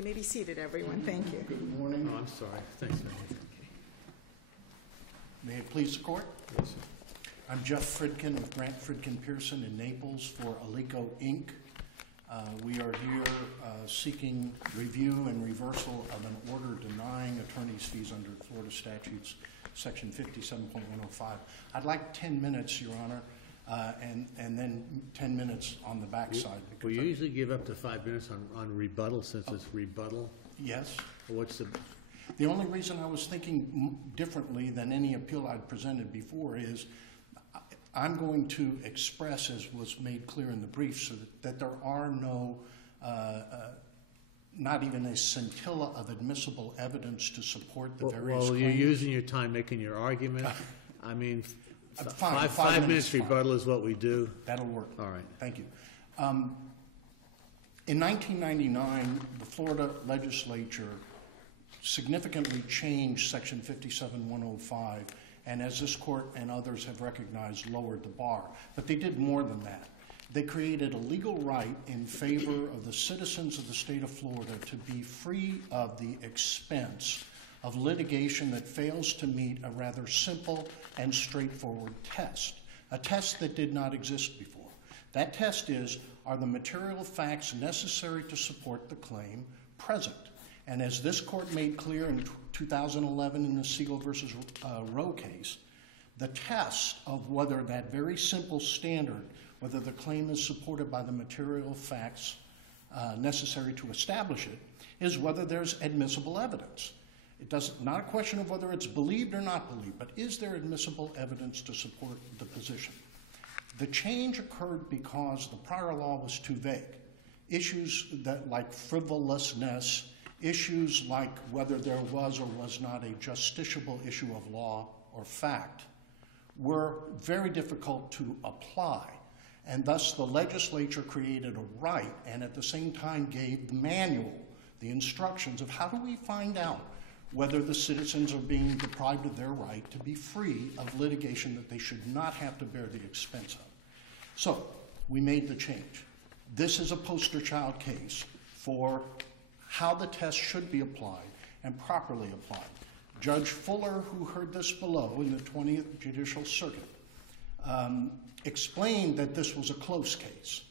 You may be seated, everyone. Thank you. Good morning. Oh, I'm sorry. Thanks, man. May it please the court? Yes, sir. I'm Jeff Fridkin with Grant Fridkin Pearson in Naples for Alico, Inc. We are here seeking review and reversal of an order denying attorney's fees under Florida statutes, section 57.105. I'd like 10 minutes, Your Honor, and then 10 minutes on the backside. We usually give up to 5 minutes on rebuttal, since it's rebuttal. Yes. What's the... The only reason I was thinking differently than any appeal I'd presented before is I'm going to express, as was made clear in the brief, so that there are no, not even a scintilla of admissible evidence to support the various claims. You're using your time making your argument. I mean, fine, five minutes rebuttal is what we do. That'll work. All right. Thank you. In 1999, the Florida legislature significantly changed section 57.105, and as this court and others have recognized, lowered the bar. But they did more than that. They created a legal right in favor of the citizens of the state of Florida to be free of the expense of litigation that fails to meet a rather simple and straightforward test, a test that did not exist before. That test is, are the material facts necessary to support the claim present? And as this court made clear in 2011 in the Siegel versus Roe case, the test of whether that very simple standard, whether the claim is supported by the material facts necessary to establish it, is whether there's admissible evidence. Not a question of whether it's believed or not believed, but is there admissible evidence to support the position? The change occurred because the prior law was too vague. Issues that, like frivolousness, issues like whether there was or was not a justiciable issue of law or fact, were very difficult to apply. And thus the legislature created a right and at the same time gave the manual, the instructions of how do we find out whether the citizens are being deprived of their right to be free of litigation that they should not have to bear the expense of. So we made the change. This is a poster child case for how the test should be applied and properly applied. Judge Fuller, who heard this below in the 20th Judicial Circuit, explained that this was a close case,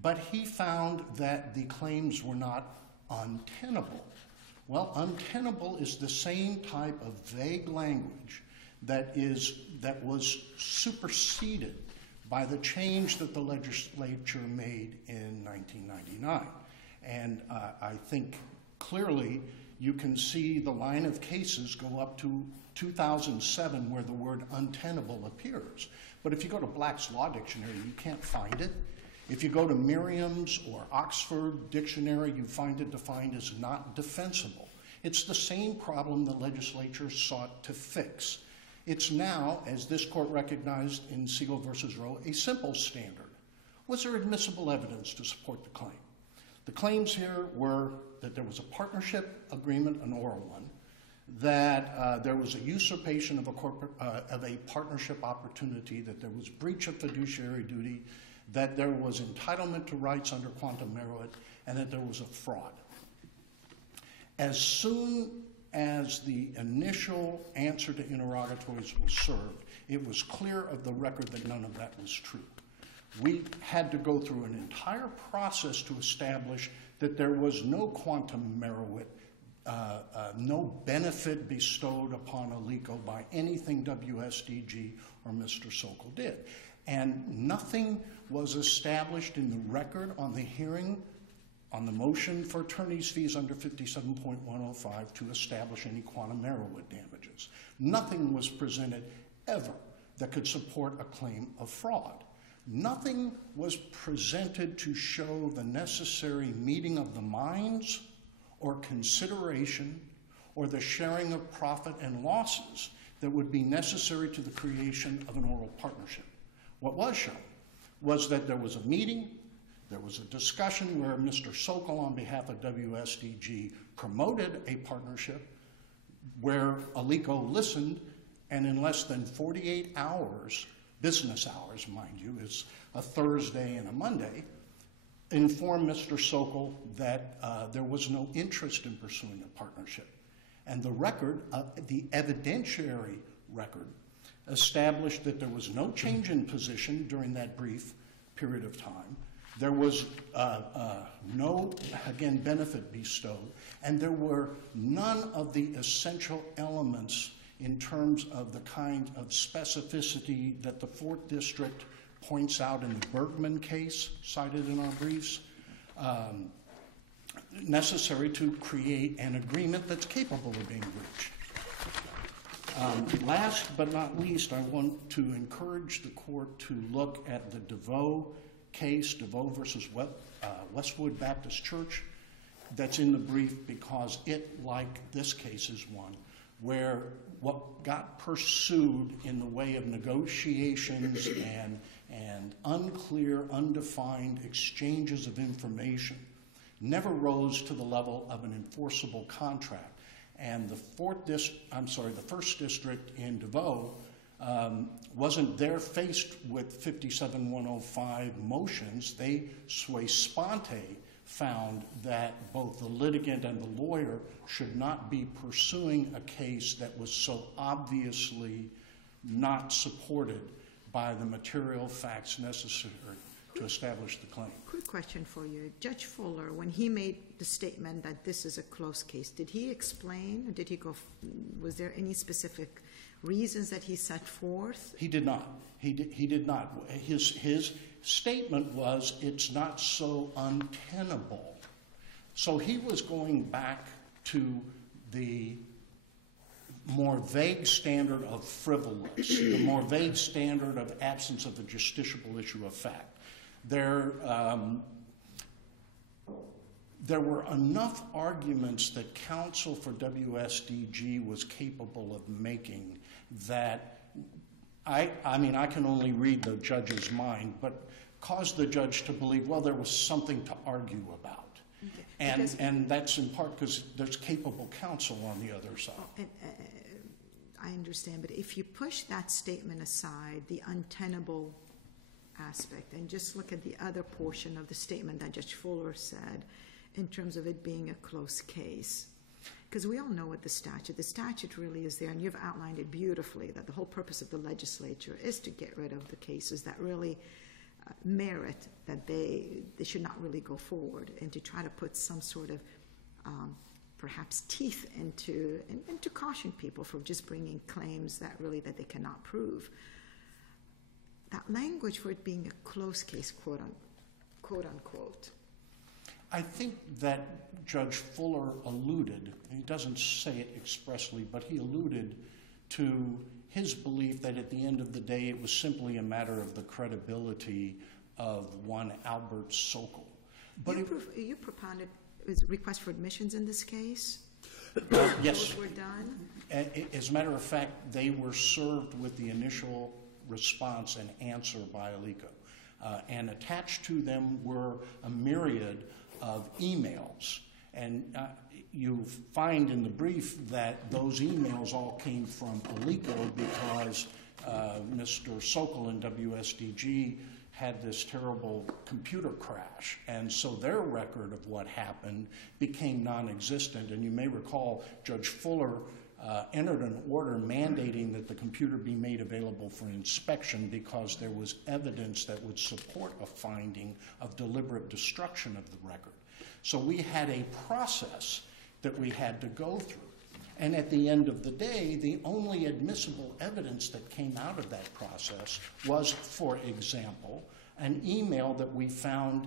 but he found that the claims were not untenable. Well, untenable is the same type of vague language that was superseded by the change that the legislature made in 1999. And I think clearly you can see the line of cases go up to 2007 where the word untenable appears. But if you go to Black's Law Dictionary, you can't find it. If you go to Merriam's or Oxford Dictionary, you find it defined as not defensible. It's the same problem the legislature sought to fix. It's now, as this court recognized in Siegel versus Roe, a simple standard. Was there admissible evidence to support the claim? The claims here were that there was a partnership agreement, an oral one, that there was a usurpation of a partnership opportunity, that there was breach of fiduciary duty, that there was entitlement to rights under quantum merit, and that there was a fraud. As soon as the initial answer to interrogatories was served, it was clear of the record that none of that was true. We had to go through an entire process to establish that there was no quantum merit, no benefit bestowed upon Alico by anything WSDG or Mr. Sokol did. And nothing was established in the record on the hearing on the motion for attorney's fees under 57.105 to establish any quantum merit damages. Nothing was presented ever that could support a claim of fraud. Nothing was presented to show the necessary meeting of the minds or consideration or the sharing of profit and losses that would be necessary to the creation of an oral partnership. What was shown was that there was a meeting, there was a discussion where Mr. Sokol on behalf of WSDG promoted a partnership where Alico listened, and in less than 48 hours, business hours, mind you, is a Thursday and a Monday, informed Mr. Sokol that there was no interest in pursuing a partnership. And the record, the evidentiary record, established that there was no change in position during that brief period of time. There was no, again, benefit bestowed, and there were none of the essential elements in terms of the kind of specificity that the 4th District points out in the Bergman case cited in our briefs, necessary to create an agreement that's capable of being reached. Last but not least, I want to encourage the court to look at the DeVoe case, DeVoe versus Westwood Baptist Church, that's in the brief, because it, like this case, is one where what got pursued in the way of negotiations and unclear, undefined exchanges of information never rose to the level of an enforceable contract. And the 1st District in DeVoe wasn't there faced with 57105 motions. They sui sponte found that both the litigant and the lawyer should not be pursuing a case that was so obviously not supported by the material facts necessary to establish the claim. Quick question for you. Judge Fuller, when he made the statement that this is a close case, did he explain, or did he go, was there any specific reasons that he set forth? He did not. He did not. His statement was, it's not so untenable. So he was going back to the more vague standard of frivolous, the more vague standard of absence of a justiciable issue of fact. There were enough arguments that counsel for WSDG was capable of making that I mean, I can only read the judge's mind, but caused the judge to believe, well, there was something to argue about. Okay. And that's in part because there's capable counsel on the other side. I understand, but if you push that statement aside, the untenable aspect, and just look at the other portion of the statement that Judge Fuller said in terms of it being a close case, because we all know what the statute really is there, and you've outlined it beautifully, that the whole purpose of the legislature is to get rid of the cases that really merit that they should not really go forward, and to try to put some sort of perhaps teeth into, and to caution people from just bringing claims that they cannot prove. That language for it being a close case, quote unquote. I think that Judge Fuller alluded, and he doesn't say it expressly, but he alluded to his belief that at the end of the day it was simply a matter of the credibility of one Albert Sokol. But you propounded request for admissions in this case? Yes. Those were done? As a matter of fact, they were served with the initial response and answer by Alico. And attached to them were a myriad of emails. And you find in the brief that those emails all came from Alico because Mr. Sokol and WSDG had this terrible computer crash. And so their record of what happened became non-existent. And you may recall Judge Fuller entered an order mandating that the computer be made available for inspection because there was evidence that would support a finding of deliberate destruction of the record. So we had a process that we had to go through. And at the end of the day, the only admissible evidence that came out of that process was, for example, an email that we found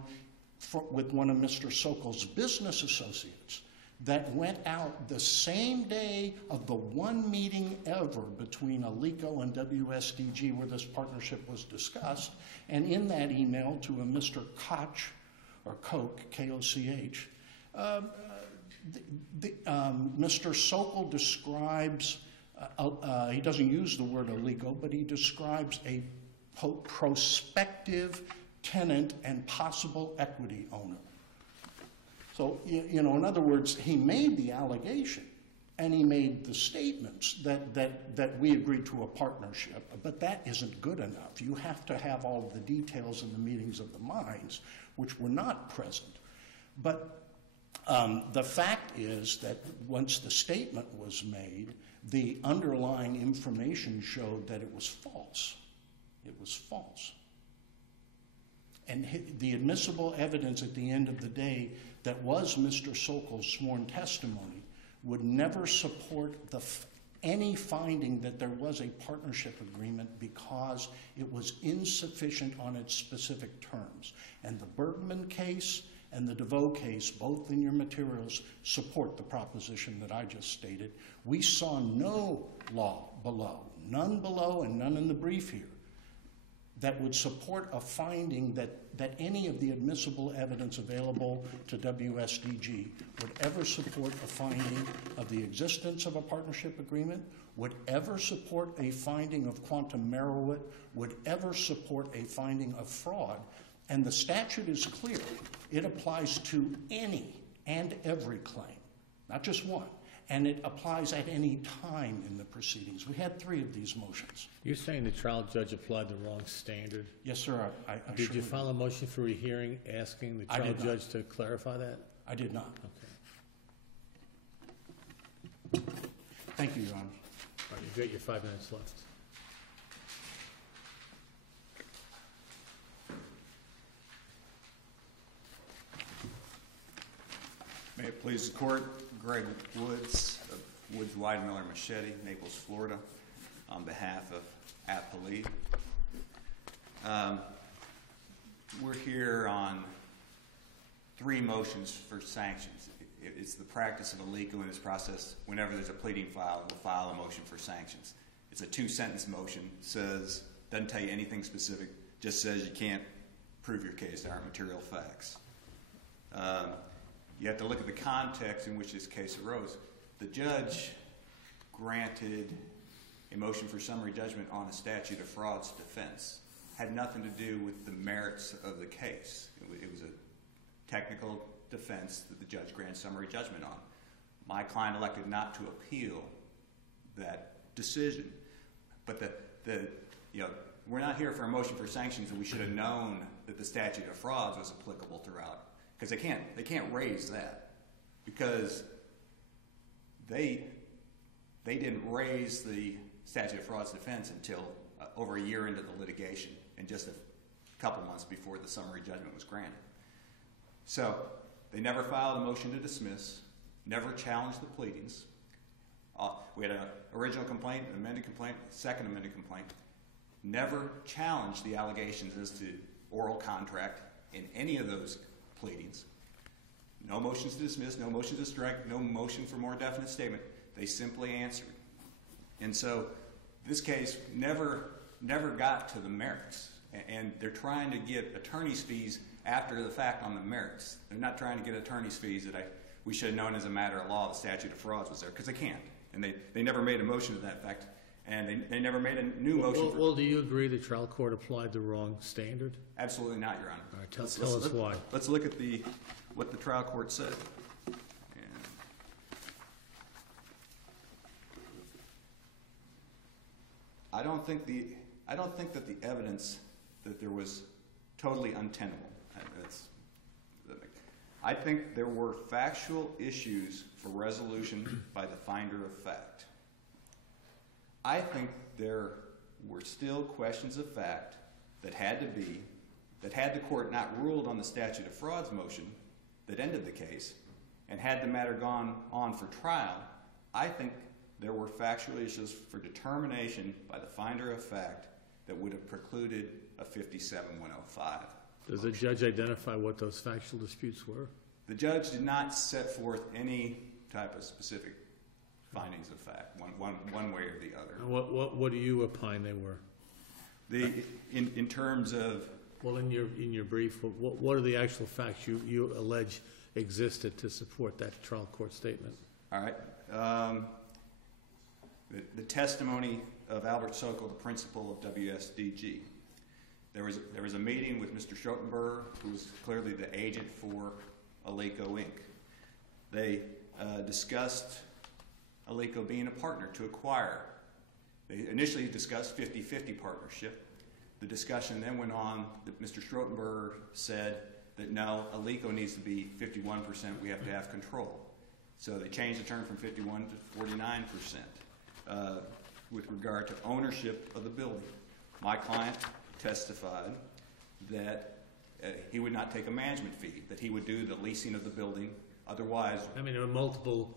with one of Mr. Sokol's business associates that went out the same day of the one meeting ever between Alico and WSDG where this partnership was discussed. And in that email to a Mr. Koch, or Koch, K-O-C-H, Mr. Sokol describes, he doesn't use the word Alico, but he describes a prospective tenant and possible equity owner. So, you know, in other words, he made the allegation, and he made the statements that we agreed to a partnership, but that isn't good enough. You have to have all of the details in the meetings of the minds, which were not present. But the fact is that once the statement was made, the underlying information showed that it was false. It was false. And the admissible evidence at the end of the day that was Mr. Sokol's sworn testimony would never support any finding that there was a partnership agreement because it was insufficient on its specific terms. And the Bergman case and the DeVoe case, both in your materials, support the proposition that I just stated. We saw no law below, none below and none in the brief here, that would support a finding that any of the admissible evidence available to WSDG would ever support a finding of the existence of a partnership agreement, would ever support a finding of quantum meruit, would ever support a finding of fraud. And the statute is clear. It applies to any and every claim, not just one. And it applies at any time in the proceedings. We had 3 of these motions. You're saying the trial judge applied the wrong standard? Yes, sir. I Did you file a motion for rehearing asking the trial judge to clarify that? I did not. Okay. Thank you, Your Honor. All right, you've got your 5 minutes left. May it please the court, Greg Woods of Woods, Weidner Law, Machete, Naples, Florida, on behalf of Appellate. We're here on 3 motions for sanctions. It's the practice of a legal in this process. Whenever there's a pleading filed, we'll file a motion for sanctions. It's a 2-sentence motion. Doesn't tell you anything specific. Just says you can't prove your case. There aren't material facts. You have to look at the context in which this case arose. The judge granted a motion for summary judgment on a statute of frauds defense. Had nothing to do with the merits of the case. It was a technical defense that the judge granted summary judgment on. My client elected not to appeal that decision. But we're not here for a motion for sanctions, and we should have known that the statute of frauds was applicable throughout. Because they can't raise that, because they didn't raise the statute of frauds defense until over a year into the litigation, and just a couple months before the summary judgment was granted. So they never filed a motion to dismiss, never challenged the pleadings. We had an original complaint, an amended complaint, a second amended complaint. Never challenged the allegations as to oral contract in any of those pleadings. No motions to dismiss, no motions to strike, no motion for more definite statement. They simply answered. And so this case never got to the merits. And they're trying to get attorney's fees after the fact on the merits. They're not trying to get attorney's fees that we should have known as a matter of law the statute of frauds was there, because they can't. And they never made a motion to that effect. And they never made a new motion. Well, do you agree the trial court applied the wrong standard? Absolutely not, Your Honor. All right, tell us why. Let's look at what the trial court said. I don't think that the evidence that there was totally untenable. I think there were factual issues for resolution by the finder of fact. I think there were still questions of fact that had the court not ruled on the statute of frauds motion that ended the case, and had the matter gone on for trial, I think there were factual issues for determination by the finder of fact that would have precluded a 57-105. Does the judge identify what those factual disputes were? The judge did not set forth any type of specific findings of fact, one way or the other. What do you opine they were? In terms of... Well, in your brief, what are the actual facts you allege existed to support that trial court statement? All right. The testimony of Albert Sokol, the principal of WSDG. There was a meeting with Mr. Schotenberger, who was clearly the agent for Alico Inc. They discussed Alico being a partner to acquire. They initially discussed 50-50 partnership. The discussion then went on that Mr. Schrotenberger said that no, Alico needs to be 51%, we have to have control. So they changed the term from 51 to 49% with regard to ownership of the building. My client testified that he would not take a management fee, that he would do the leasing of the building. Otherwise, I mean, there are multiple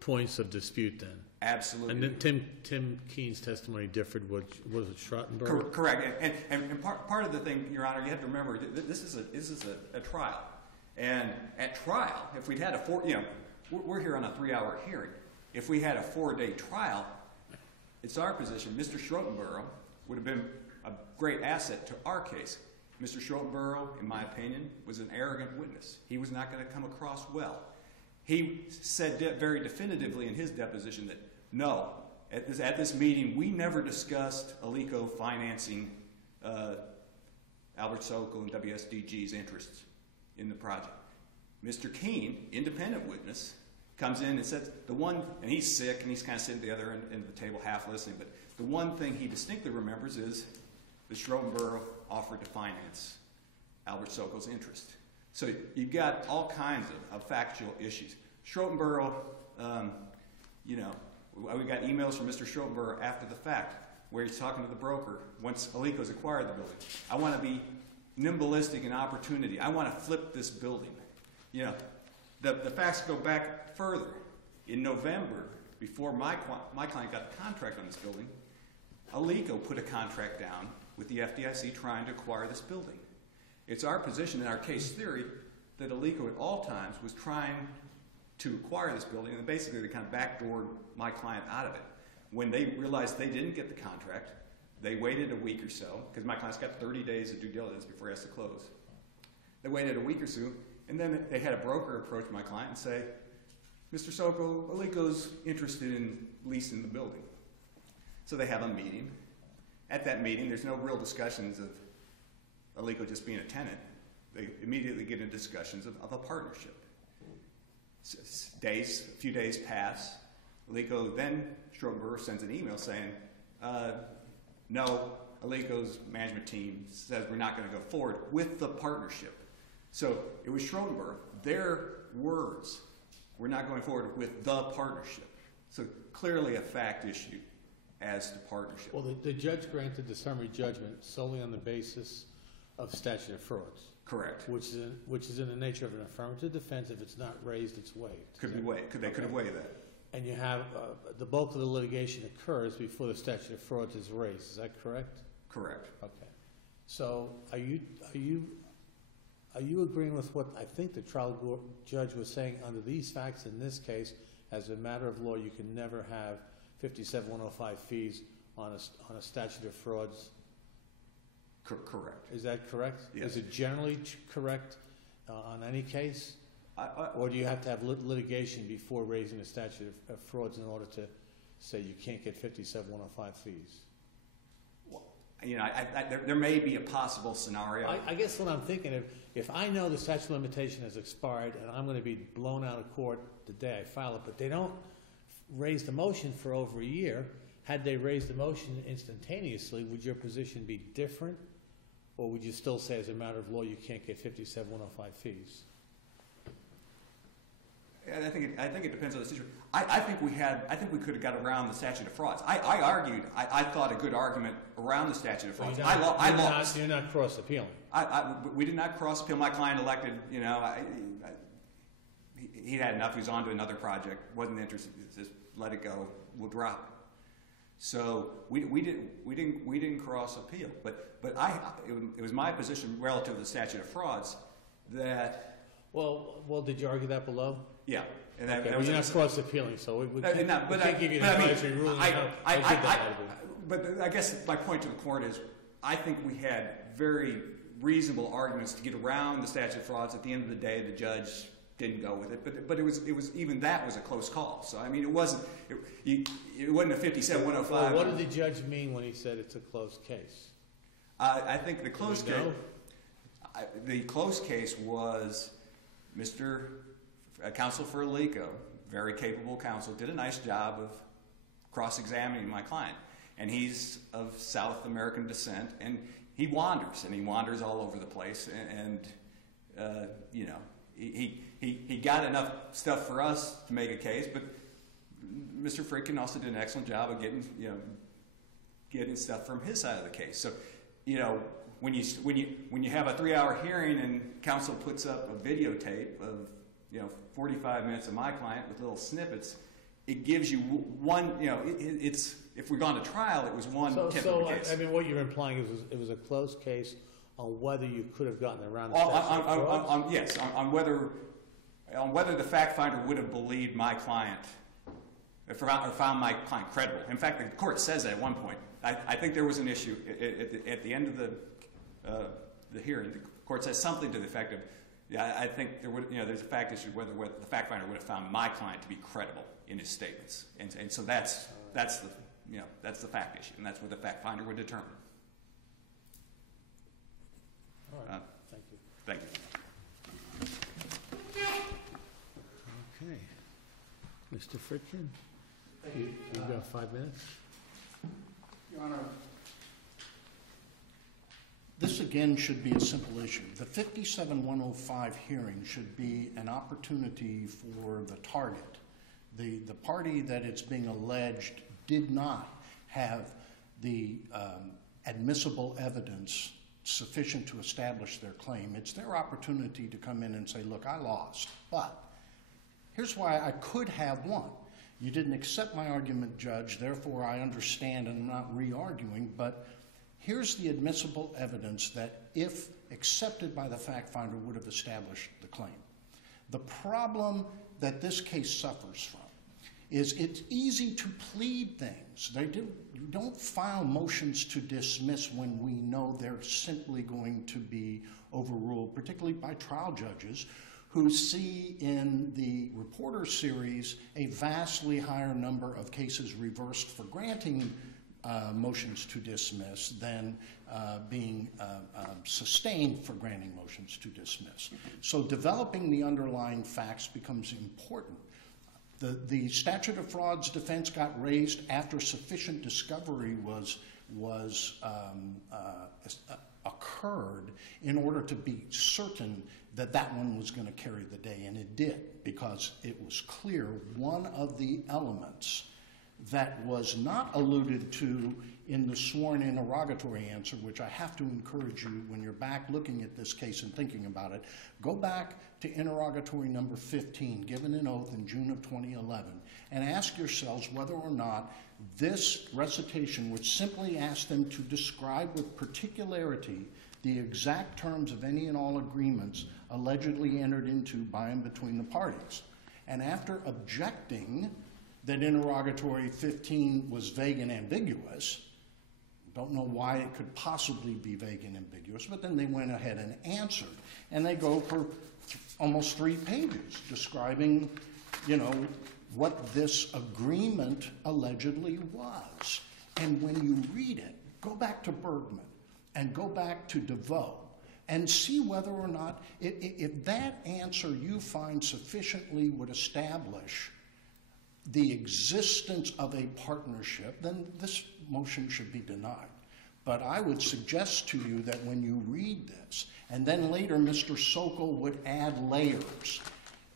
points of dispute then. absolutely. And then Tim Keene's testimony differed. Was it Schrotenberger? Correct. And part of the thing, Your Honor, you have to remember, this is a trial. And at trial, if we'd had we're here on a 3-hour hearing. If we had a 4-day trial, it's our position, Mr. Schrotenberger would have been a great asset to our case. Mr. Schrotenberger, in my opinion, was an arrogant witness. He was not going to come across well. He said very definitively in his deposition that, no, at this meeting, we never discussed Alico financing Albert Sokol and WSDG's interests in the project. Mr. Keene, independent witness, comes in and says and he's sick and he's kind of sitting at the other end of the table half listening, but the one thing he distinctly remembers is that Schrotenberger offered to finance Albert Sokol's interest. So you've got all kinds of factual issues. Schrotenberger, we got emails from Mr. Schrotenberger after the fact where he's talking to the broker once Alico's acquired the building. I want to be nimblistic in opportunity. I want to flip this building. The facts go back further. In November, before my client got the contract on this building, Alico put a contract down with the FDIC trying to acquire this building. It's our position in our case theory that Alico at all times was trying to acquire this building, and basically they kind of backdoored my client out of it. When they realized they didn't get the contract, they waited a week or so, because my client's got 30 days of due diligence before he has to close. They waited a week or so, and then they had a broker approach my client and say, Mr. Sokol, Alico's interested in leasing the building. So they have a meeting. At that meeting, there's no real discussions of Alico just being a tenant. They immediately get into discussions of a partnership. A few days pass. Alico then, Schrotenberger sends an email saying, no, Alico's management team says we're not going to go forward with the partnership. So it was Schrotenberger, their words, we're not going forward with the partnership. So clearly a fact issue as to partnership. Well, the judge granted the summary judgment solely on the basis of statute of frauds. Correct. Which is in the nature of an affirmative defense. If it's not raised, it's waived. Could be waived. They could have waived that. And you have the bulk of the litigation occurs before the statute of frauds is raised. Is that correct? Correct. Okay. So are you agreeing with what I think the trial judge was saying under these facts in this case? As a matter of law, you can never have 57-105 fees on a statute of frauds. Correct. Is that correct? Yes. Is it generally correct on any case? Or do you have to have litigation before raising a statute of frauds in order to say you can't get 57-105 fees? Well, there may be a possible scenario. I guess what I'm thinking, if I know the statute of limitation has expired and I'm going to be blown out of court the day I file it, but they don't raise the motion for over a year, had they raised the motion instantaneously, would your position be different? Or would you still say as a matter of law you can't get 57-105 fees? I think it depends on the situation. I think we could have got around the statute of frauds. I argued. I thought a good argument around the statute of frauds. I lost. You're not cross appealing. We did not cross appeal. My client elected. He had enough. He was on to another project. Wasn't interested. Just let it go. We'll drop it. So we didn't cross appeal. But it was my position relative to the statute of frauds that. Well, did you argue that below? Yeah. And okay, you're not cross appealing, so we can't give you an advisory ruling. But I guess my point to the court is, I think we had very reasonable arguments to get around the statute of frauds. At the end of the day, the judge didn't go with it. But it was even that was a close call. So I mean, it wasn't a 57-105. Well, what did the judge mean when he said it's a closed case? I think the closed case was Mr. Counsel for Alico very capable counsel, did a nice job of cross-examining my client. And he's of South American descent, and he wanders all over the place. And you know, he got enough stuff for us to make a case, but Mr. Friedkin also did an excellent job of getting stuff from his side of the case. So, you know, when you have a 3-hour hearing and counsel puts up a videotape of 45 minutes of my client with little snippets, it gives you one. You know, it's if we'd gone to trial, it was one tenth of the case. I mean, what you're implying is it was a closed case on whether you could have gotten around the Yes, on whether the fact finder would have believed my client or found my client credible. In fact, the court says that at one point. I think there was an issue at the end of the hearing. The court says something to the effect of, I think there's a fact issue whether the fact finder would have found my client to be credible in his statements, and so that's the fact issue, and that's what the fact finder would determine. All right. Thank you. Thank you. Okay. Mr. Friedkin, you've got 5 minutes. Your Honor, this again should be a simple issue. The 57105 hearing should be an opportunity for the target. The party that it's being alleged did not have the admissible evidence sufficient to establish their claim. It's their opportunity to come in and say, look, I lost, but here's why I could have won. You didn't accept my argument, Judge, therefore I understand and I'm not re-arguing, but here's the admissible evidence that, if accepted by the fact finder, would have established the claim. The problem that this case suffers from is it's easy to plead things. You don't file motions to dismiss when we know they're simply going to be overruled, particularly by trial judges who see in the reporter series a vastly higher number of cases reversed for granting motions to dismiss than being sustained for granting motions to dismiss. So developing the underlying facts becomes important. The statute of frauds defense got raised after sufficient discovery occurred in order to be certain that that one was going to carry the day, and it did, because it was clear one of the elements that was not alluded to in the sworn interrogatory answer, which I have to encourage you when you're back looking at this case and thinking about it, go back to interrogatory number 15, given an oath in June of 2011, and ask yourselves whether or not this recitation, which simply asked them to describe with particularity the exact terms of any and all agreements allegedly entered into by and between the parties. And after objecting that interrogatory 15 was vague and ambiguous, don't know why it could possibly be vague and ambiguous, but then they went ahead and answered. And they go for almost 3 pages describing, what this agreement allegedly was. And when you read it, go back to Bergman and go back to DeVoe and see whether or not, if that answer you find sufficiently would establish the existence of a partnership, then this motion should be denied. But I would suggest to you that when you read this, and then later Mr. Sokol would add layers,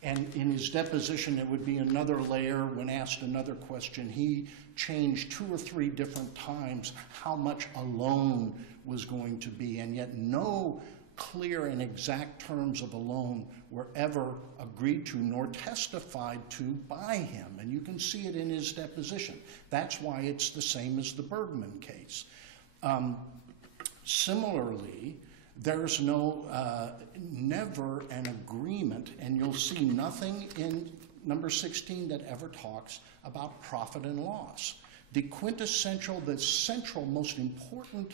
and in his deposition it would be another layer. When asked another question, he changed 2 or 3 different times how much a loan was going to be, and yet no clear and exact terms of a loan were ever agreed to nor testified to by him. And you can see it in his deposition. That's why it's the same as the Bergman case. Similarly, there's never an agreement, and you'll see nothing in number 16 that ever talks about profit and loss. The central, most important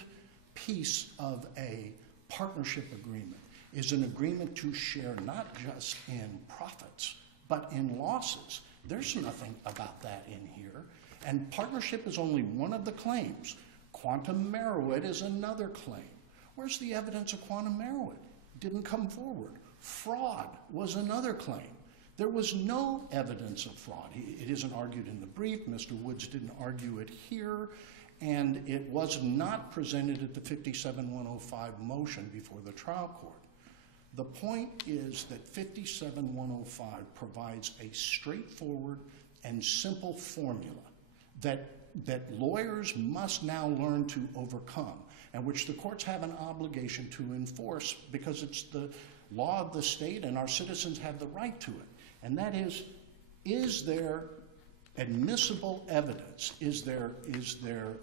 piece of a partnership agreement is an agreement to share not just in profits, but in losses. There's nothing about that in here. And partnership is only one of the claims. Quantum merit is another claim. Where's the evidence of quantum merit? Didn't come forward. Fraud was another claim. There was no evidence of fraud. It isn't argued in the brief. Mr. Woods didn't argue it here. And it was not presented at the 57105 motion before the trial court. The point is that 57105 provides a straightforward and simple formula that lawyers must now learn to overcome, and which the courts have an obligation to enforce because it's the law of the state and our citizens have the right to it. And that is there admissible evidence?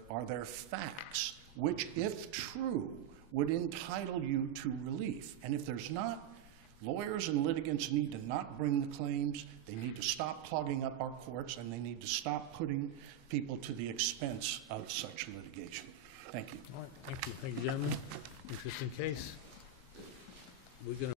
Are there facts which, if true, would entitle you to relief? And if there's not, lawyers and litigants need to not bring the claims. They need to stop clogging up our courts, and they need to stop putting people to the expense of such litigation. Thank you. All right, thank you. Thank you, gentlemen. Interesting case. We're going to